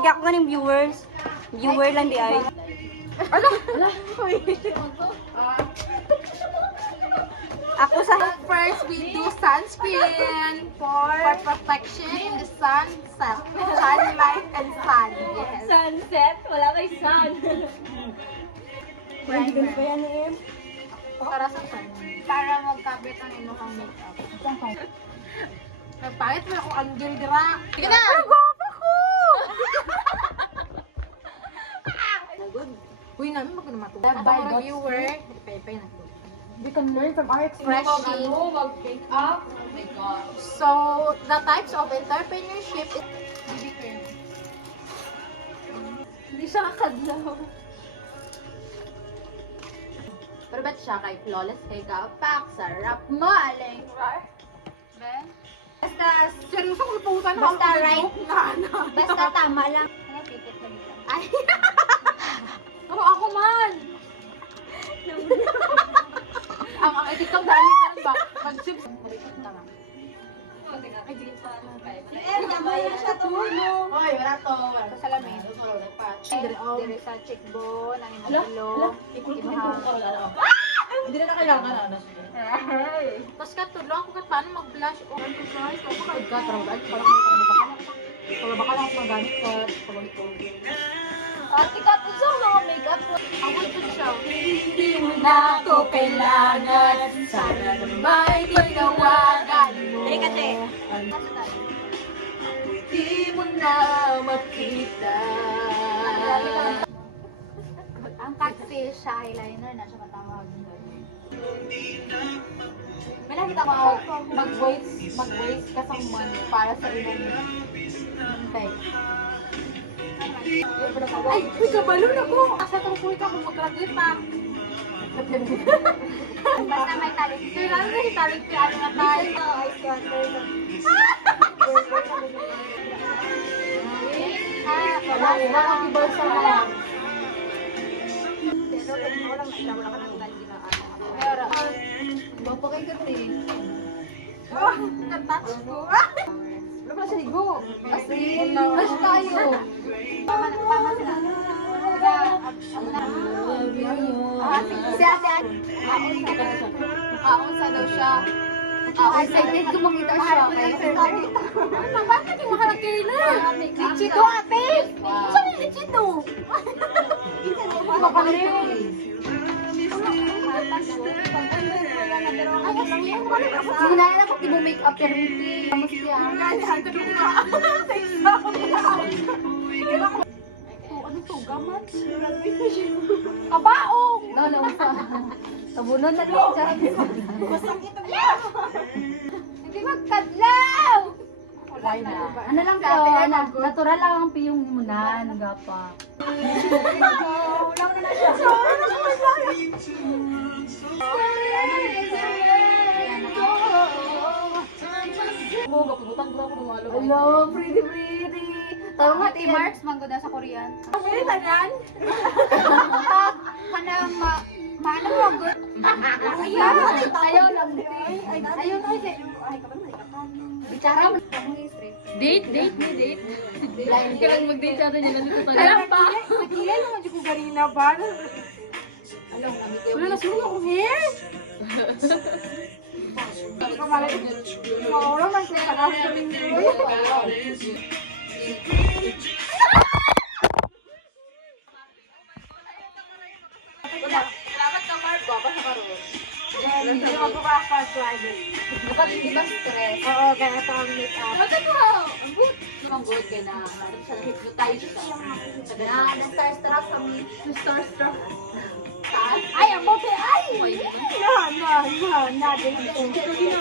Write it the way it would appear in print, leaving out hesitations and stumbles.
Sige ako ganing viewers. Viewer lang di ay. Ako sa First, we do sunscreen for protection in the sunset, sunlight and sun. Yes. sunset. Wala kay sun. Primer. Ba yan eh? Para sa sun. Para magkabit ang inyong makeup. Nagpahit mo ako angel dira. Sige na! Ang guwapa ko! Uy, namin magkanamatulog. Ako reviewer. Ipay na. We can learn from our Refreshing. Mag-pick up. Oh my God. So, the types of entrepreneurship is BB cream. Hindi siya kakadlaw. Pero ba't siya kay Flawless Makeup Pack? Sarap mo, aling. Ben? Basta, Seryoso ko pupunta na Basta ako. right. Na. basta tama lang. Ano, pipit lang ito. Ay. Ako man. Ang itikang dali ka rin ba? Mag-chips. Malikot na nga. Tama yan siya tulong. Hoy, wala to. Wala to salamin. Dire sa cheekbone, ang imong Hindi na kailangan ano. Tapos ka tulong ako paano mag-blush on to guys. Ako ka trabaho. Parang may parang baka baka lang magamit ka. Ate ka, ito sa mga makeup mo. Ako ito siya. Hindi mo na ako kailangan. Sana naman tinawagan mo. Dali kasi. Hindi mo na makita. Ang catfish siya, eyeliner na siya matawag. May nakita ko mag-waste ka sa money para sa ilang type. Ay, uy, kabalon ako! Asa tungkol ka kung mag-graduate pa. Basta may talit. Kailangan na hitalit ka ano na tayo. Ice water. Wala kang ibalsa na lang. Pero wala ka nang talit na ano. Pero, Bapakay ka rin. na-touch ko. Ano ba siya ligo? As in, rush tayo. Pama sila. Si ate, kaunsa daw siya. Excited ko makita siya. Ano, bakit yung makalagkila? Lichito ate! Saan yung lichito? Sinunaya na pag di mo make up pero hindi. Kamus niya. Ano to? Gamat? Kabaong! Tabunan na lang dyan. Hindi magkadlaw! Why na? Ano lang to, natural lang ang piyong munan, gapa. Hello, pretty. Tawag nga, T-Marks, manggoda sa Korean. Pwede na yan? Kanang maanong manggoda. Ayaw lang. Ayaw na, bicara mo. Date. Kailan mag-date sa atin, nandito tayo. Kailan pa? Nakilay naman dyan ko ganina ba? Wala na sulo akong hair. Maura man siya sa afternoon. Salamat ka, Mark. Baba sa karoon. Hindi magpapaka-slide. Dapat hindi ba stress? Oo, kaya ito ang make-up. Ang good. Ang good kaya na. Hypnotize siya. Na-starstruck kami. Starstruck. Ay, ang bote! Ay! Na! Dito.